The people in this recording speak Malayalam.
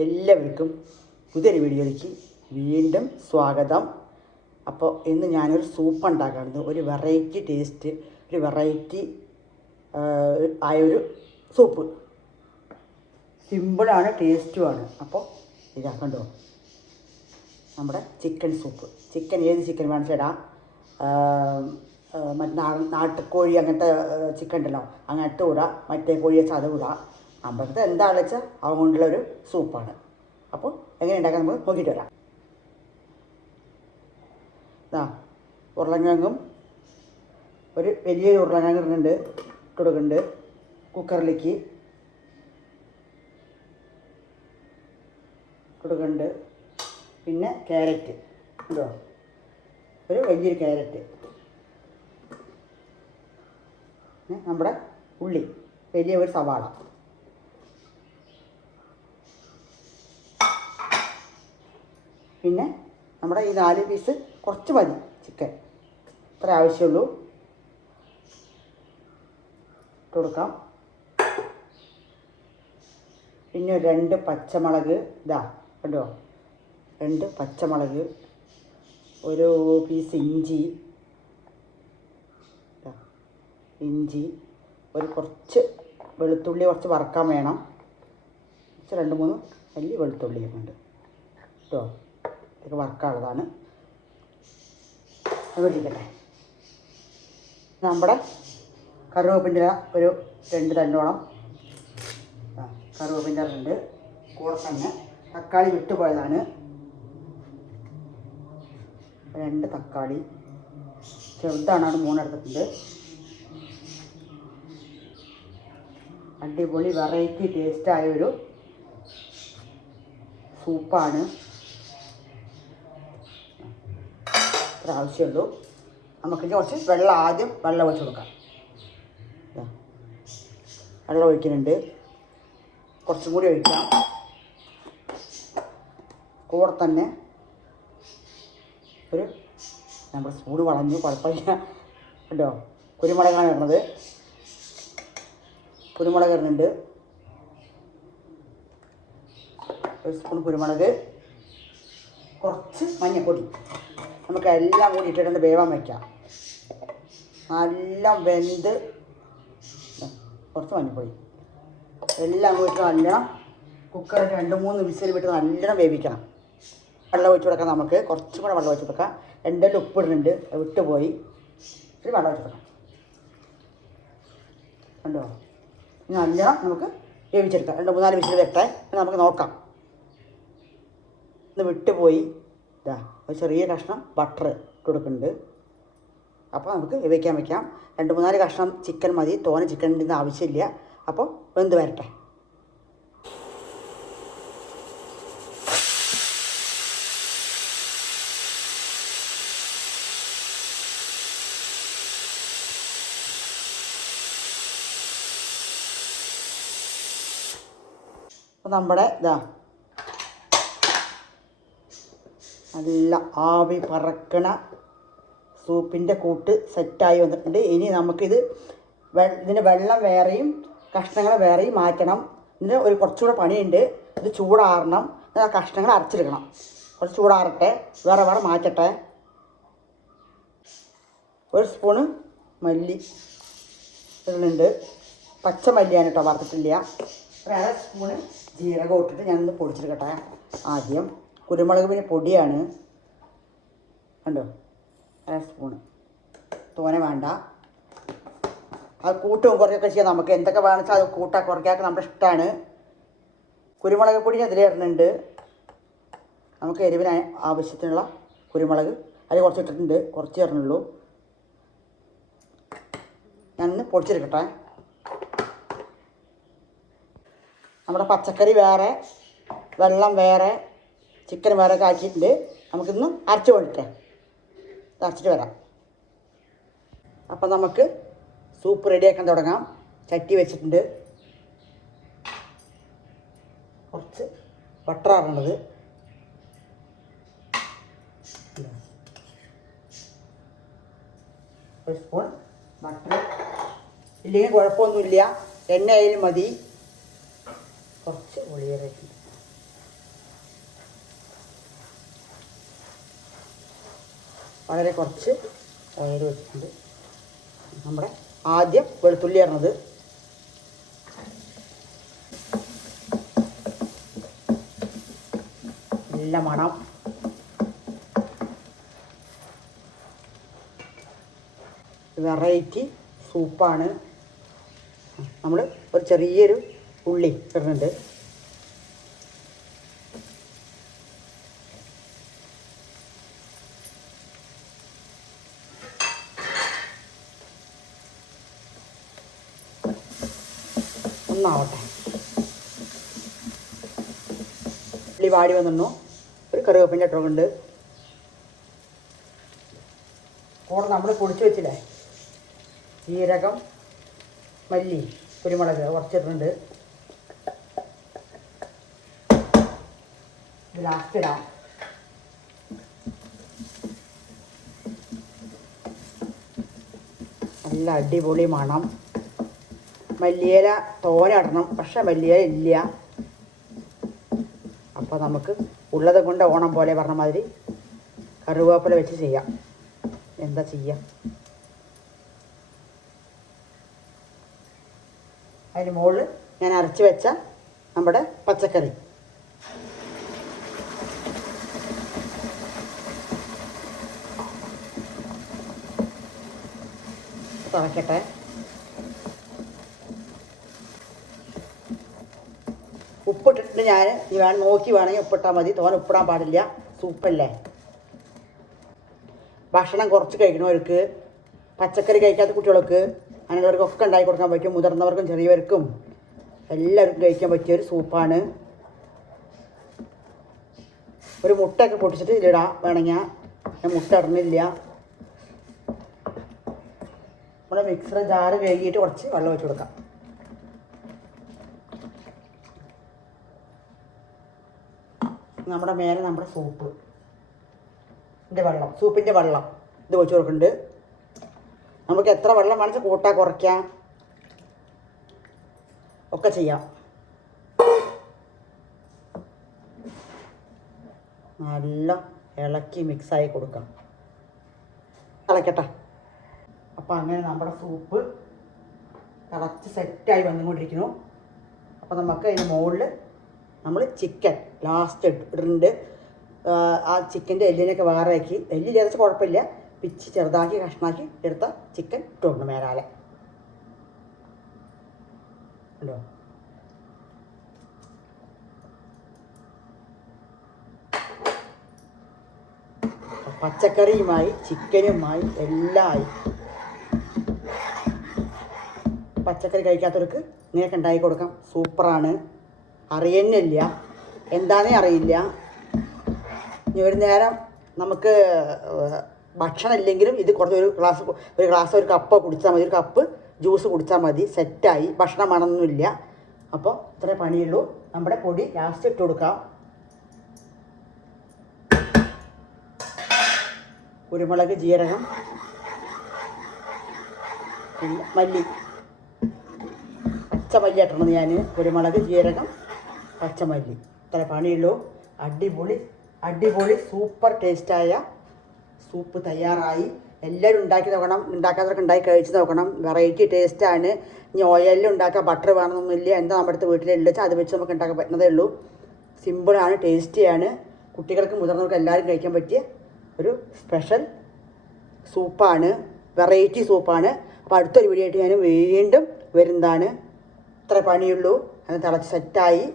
എല്ലാവർക്കും പുതിയൊരു വീഡിയോയിലേക്ക് വീണ്ടും സ്വാഗതം. അപ്പോൾ ഇന്ന് ഞാനൊരു സൂപ്പ് ഉണ്ടാക്കുന്നത്, ഒരു വെറൈറ്റി ടേസ്റ്റ്, ഒരു വെറൈറ്റി ആയൊരു സൂപ്പ്. സിമ്പിളാണ്, ടേസ്റ്റുമാണ്. അപ്പോൾ ഇതാക്കണ്ടോ, നമ്മുടെ ചിക്കൻ സൂപ്പ്. ചിക്കൻ ഏത് ചിക്കൻ വേണമെന്ന് ഇടാം. മറ്റേ നാട്ടുകോഴി അങ്ങനത്തെ ചിക്കൻ ഉണ്ടല്ലോ, അങ്ങനത്തെ ഇടാം. മറ്റേ കോഴി വെച്ചാൽ അത് ഇടാം. അമ്പലത്തെ എന്താണെന്ന് വെച്ചാൽ അതുകൊണ്ടുള്ളൊരു സൂപ്പാണ്. അപ്പോൾ എങ്ങനെ ഉണ്ടാക്കാൻ നമുക്ക് നോക്കിയിട്ട് വരാം. ഉരുളക്കിഴങ്ങും ഒരു വലിയൊരു ഉരുളക്കിഴങ്ങ് ഇടുന്നുണ്ട്, ഇട്ട് കൊടുക്കുന്നുണ്ട് കുക്കറിലേക്ക്. കൊടുക്കുന്നുണ്ട്. പിന്നെ ക്യാരറ്റ് ഉണ്ടോ, ഒരു വലിയൊരു ക്യാരറ്റ്. പിന്നെ നമ്മുടെ ഉള്ളി, വലിയ ഒരു സവാള. പിന്നെ നമ്മുടെ ഈ 4 പീസ് കുറച്ച് മതി ചിക്കൻ, ഇത്ര ആവശ്യമുള്ളൂ. ഇട്ട് കൊടുക്കാം. പിന്നെ 2 പച്ചമുളക്, ഇതാ കണ്ടോ, 2 പച്ചമുളക്, ഒരു പീസ് ഇഞ്ചി, ഒരു കുറച്ച് വെളുത്തുള്ളി, കുറച്ച് വറക്കാൻ വേണം. കുറച്ച് 2-3 അല്ലി വെളുത്തുള്ളിയൊക്കെ ഉണ്ട് കേട്ടോ, ഇതൊക്കെ വറക്കാനുള്ളതാണ്. അതിരിക്കട്ടെ. നമ്മുടെ കറിവേപ്പിൻ്റെ ഒരു 2 തണ്ടോളം കറിവേപ്പിൻ്റെ ഉണ്ട്. കൂടെ തന്നെ തക്കാളി വിട്ടുപോയതാണ്, 2 തക്കാളി ചെറുതാണ്, 3 എടുത്തിട്ടുണ്ട്. അടിപൊളി വെറൈറ്റി ടേസ്റ്റായൊരു സൂപ്പാണ്. ഇത്ര ആവശ്യമുള്ളൂ. നമുക്ക് കുറച്ച് വെള്ളം, ആദ്യം വെള്ളം ഒഴിച്ച് കൊടുക്കാം. വെള്ളം ഒഴിക്കുന്നുണ്ട്, കുറച്ചും കൂടി ഒഴിക്കാം. കൂടെ തന്നെ ഒരു നമ്മുടെ സ്പൂണ് വളഞ്ഞു, കുഴപ്പമില്ല കേട്ടോ. കുരുമുളകാണ് ഇടുന്നത്, കുരുമുളക് ഇടുന്നുണ്ട്. 1 സ്പൂൺ കുരുമുളക്, കുറച്ച് മഞ്ഞൾപ്പൊടി. നമുക്ക് എല്ലാം കൂടി ഇട്ടിട്ടുണ്ട് വേവാൻ വയ്ക്കാം. നല്ല വെന്ത്, കുറച്ച് മഞ്ഞൾപ്പൊടി എല്ലാം കൂടി ഇട്ട് നല്ലോണം കുക്കറിൽ 2-3 വിസിൽ വിട്ട് നല്ലോണം വേവിക്കണം. വെള്ളം ഒഴിച്ച് കൊടുക്കാം. നമുക്ക് കുറച്ചും കൂടെ വെള്ളം ഒഴിച്ച് കൊടുക്കാം. എന്തെങ്കിലും ഉപ്പ് ഇടുന്നുണ്ട്, വിട്ടുപോയി. ഇത്തിരി വെള്ളം ഒഴിച്ച് കൊടുക്കാം. കണ്ടോ, നല്ലോണം നമുക്ക് വേവിച്ചെടുക്കാം. 2-3-4 വിസിൽ വരട്ടെ, നമുക്ക് നോക്കാം. ഇന്ന് വിട്ടുപോയി. ഇതാ ഒരു ചെറിയ കഷ്ണം ബട്ടർ ഇട്ട് കൊടുക്കുന്നുണ്ട്. അപ്പോൾ നമുക്ക് വേവിക്കാൻ വയ്ക്കാം. 2-3 കഷ്ണം ചിക്കൻ മതി, തോനെ ചിക്കനിൻ്റെ ആവശ്യമില്ല. അപ്പോൾ വെന്ത് വരട്ടെ. അപ്പോൾ നമ്മുടെ നല്ല ആവി പറക്കണ സൂപ്പിൻ്റെ കൂട്ട് സെറ്റായി വന്നിട്ടുണ്ട്. ഇനി നമുക്കിത് ഇതിൻ്റെ വെള്ളം വേറെയും കഷ്ണങ്ങൾ വേറെയും മാറ്റണം. ഇതിന് ഒരു കുറച്ചുകൂടെ പണിയുണ്ട്. ഇത് ചൂടാറണം, ആ കഷ്ണങ്ങൾ അരച്ചെടുക്കണം. കുറച്ച് ചൂടാറട്ടെ, വേറെ മാറ്റട്ടെ. 1 സ്പൂണ് മല്ലി ഇടുന്നുണ്ട്, പച്ചമല്ലിയാണ് കേട്ടോ, വറുത്തിട്ടില്ല. 1/2 സ്പൂണ് ജീരകം ഇട്ടിട്ട് ഞാനൊന്ന് പൊടിച്ചെടുക്കട്ടെ. ആദ്യം കുരുമുളക് പിന്നെ പൊടിയാണ് കണ്ടോ, 1/2 സ്പൂണ്, തോനെ വേണ്ട. അത് കൂട്ടും കുറച്ചൊക്കെ ചെയ്യാം. നമുക്ക് എന്തൊക്കെ വേണമെന്ന് വെച്ചാൽ അത് കൂട്ടാ കുറയ്ക്കാനൊക്കെ നമ്മുടെ ഇഷ്ടമാണ്. കുരുമുളക് പൊടി അതിൽ ഇടുന്നുണ്ട്. നമുക്ക് എരിവിന് ആവശ്യത്തിനുള്ള കുരുമുളക് അതിൽ കുറച്ച് ഇട്ടിട്ടുണ്ട്, കുറച്ച് ഇടണുള്ളൂ. ഞാനൊന്ന് പൊടിച്ചെടുക്കട്ടെ. നമ്മുടെ പച്ചക്കറി വേറെ, വെള്ളം വേറെ, ചിക്കൻ വേറെ ഒക്കെ ആക്കിയിട്ടുണ്ട്. നമുക്കിന്ന് അരച്ച് കൊണ്ടിട്ടെ, അരച്ചിട്ട് വരാം. അപ്പം നമുക്ക് സൂപ്പ് റെഡിയാക്കാൻ തുടങ്ങാം. ചട്ടി വെച്ചിട്ടുണ്ട്, കുറച്ച് ബട്ടറാണുള്ളത്. 1 സ്പൂൺ ബട്ടർ. ഇല്ലെങ്കിൽ കുഴപ്പമൊന്നുമില്ല, എണ്ണ ആയാലും മതി. കുറച്ച് ഒളിയറ വളരെ കുറച്ച് ഓയിൽ വെച്ചിട്ടുണ്ട്. നമ്മുടെ ആദ്യം വെളുത്തുള്ളി ഇടുന്നത്. നല്ല മണം. വെറൈറ്റി സൂപ്പാണ്. നമ്മൾ ഒരു ചെറിയൊരു ഉള്ളി ഇടുന്നുണ്ട്. ഒന്നാവട്ടെ. ഉള്ളി വാടി വന്നു. ഒരു കറിവേപ്പിൻ്റെ ഇട്ടുണ്ട്. കൂടെ നമ്മൾ പൊടിച്ച് വെച്ചില്ലേ ജീരകം, മല്ലി, കുരുമുളക് കുറച്ചിട്ടുണ്ട്. ഇത് ലാസ്റ്റ് ഇടാം. നല്ല അടിപൊളി മണം. മല്ലിയില തോനെ ഇടണം, പക്ഷെ മല്ലിയില ഇല്ല. അപ്പോൾ നമുക്ക് ഉള്ളത് കൊണ്ട് ഓണം പോലെ പറഞ്ഞ മാതിരി കറിവേപ്പില വെച്ച് ചെയ്യാം. എന്താ ചെയ്യാം? അതിന് മുകളിൽ ഞാൻ അരച്ച് വെച്ച നമ്മുടെ പച്ചക്കറി തിളക്കട്ടെ. ഉപ്പിട്ടിട്ട് ഞാൻ നോക്കി വേണമെങ്കിൽ ഉപ്പിട്ടാൽ മതി. തോനെ ഉപ്പിടാൻ പാടില്ല, സൂപ്പല്ലേ. ഭക്ഷണം കുറച്ച് കഴിക്കണവർക്ക്, പച്ചക്കറി കഴിക്കാത്ത കുട്ടികൾക്ക്, അങ്ങനെയുള്ളവർക്കൊക്കെ ഉണ്ടാക്കി കൊടുക്കാൻ പറ്റും. മുതിർന്നവർക്കും ചെറിയവർക്കും എല്ലാവർക്കും കഴിക്കാൻ പറ്റിയൊരു സൂപ്പാണ്. ഒരു മുട്ടയൊക്കെ പൊട്ടിച്ചിട്ട് ഇതിലിടാം വേണമെങ്കിൽ. ഞാൻ മുട്ട ഇടുന്നില്ല. നമ്മുടെ മിക്സർ ജാറ് കഴുകിയിട്ട് കുറച്ച് വെള്ളം വെച്ച് കൊടുക്കാം. നമ്മുടെ മേലെ നമ്മുടെ സൂപ്പിൻ്റെ വെള്ളം, സൂപ്പിൻ്റെ വെള്ളം ഇത് വെച്ച് കൊടുക്കുന്നുണ്ട്. നമുക്ക് എത്ര വെള്ളം വേണമെങ്കിൽ കൂട്ടാൻ കുറയ്ക്കാം ഒക്കെ ചെയ്യാം. നല്ല ഇളക്കി മിക്സായി കൊടുക്കാം. തിളക്കട്ടെ. അപ്പോൾ അങ്ങനെ നമ്മുടെ സൂപ്പ് തിളച്ച് സെറ്റായി വന്നുകൊണ്ടിരിക്കുന്നു. അപ്പോൾ നമുക്ക് അതിന് മുകളിൽ നമ്മൾ ചിക്കൻ ലാസ്റ്റ് ഇടുന്നുണ്ട്. ആ ചിക്കൻ്റെ എല്ലിനൊക്കെ വേറെ ആക്കി, എല്ല് ചേർത്ത് കുഴപ്പമില്ല, പിച്ച് ചെറുതാക്കി കഷ്ണാക്കി എടുത്ത ചിക്കൻ ഇട്ടുണ്ട് മേലാലെ. ഉണ്ടോ? പച്ചക്കറിയുമായി ചിക്കനുമായി എല്ലാം ആയി. പച്ചക്കറി കഴിക്കാത്തവർക്ക് ഇങ്ങനെയൊക്കെ ഉണ്ടാക്കി കൊടുക്കാം. സൂപ്പറാണ്. അറിയുന്നില്ല, എന്താണെന്നേ അറിയില്ല. ഇനി ഒരു നേരം നമുക്ക് ഭക്ഷണം ഇല്ലെങ്കിലും ഇത് കുറച്ച് ഒരു ഗ്ലാസ് ഒരു കപ്പ് കുടിച്ചാൽ മതി. ഒരു കപ്പ് ജ്യൂസ് കുടിച്ചാൽ മതി. സെറ്റായി. ഭക്ഷണം വേണമെന്നില്ല. അപ്പോൾ ഇത്രേ പണിയുള്ളൂ. നമ്മുടെ പൊടി ലാസ്റ്റ് ഇട്ട് കൊടുക്കാം. കുരുമുളക്, ജീരകം, മല്ലി, പച്ചമല്ലി ഇട്ടണത് ഞാൻ. കുരുമുളക്, ജീരകം, പച്ചമല്ലി. ഇത്ര പണിയുള്ളൂ. അടിപൊളി അടിപൊളി സൂപ്പർ ടേസ്റ്റായ സൂപ്പ് തയ്യാറായി. എല്ലാവരും ഉണ്ടാക്കി നോക്കണം. ഉണ്ടാക്കാത്തവർക്ക് ഉണ്ടാക്കി കഴിച്ച് നോക്കണം. വെറൈറ്റി ടേസ്റ്റാണ്. ഇനി ഓയിലിൽ ഉണ്ടാക്കാൻ ബട്ടർ വേണമെന്നൊന്നുമില്ല. എന്താ നമ്മുടെ അടുത്ത് വീട്ടിലുള്ള അത് വെച്ച് നമുക്ക് ഉണ്ടാക്കാൻ പറ്റുന്നതേ ഉള്ളൂ. സിമ്പിളാണ്, ടേസ്റ്റിയാണ്. കുട്ടികൾക്ക് മുതിർന്നവർക്ക് എല്ലാവരും കഴിക്കാൻ പറ്റിയ ഒരു സ്പെഷ്യൽ സൂപ്പാണ്. വെറൈറ്റി സൂപ്പാണ്. അപ്പോൾ അടുത്തൊരു വീഡിയോ ആയിട്ട് ഞാൻ വീണ്ടും വരുന്നതാണ്. ഇത്ര പണിയുള്ളൂ. അത് തിളച്ച് സെറ്റായി.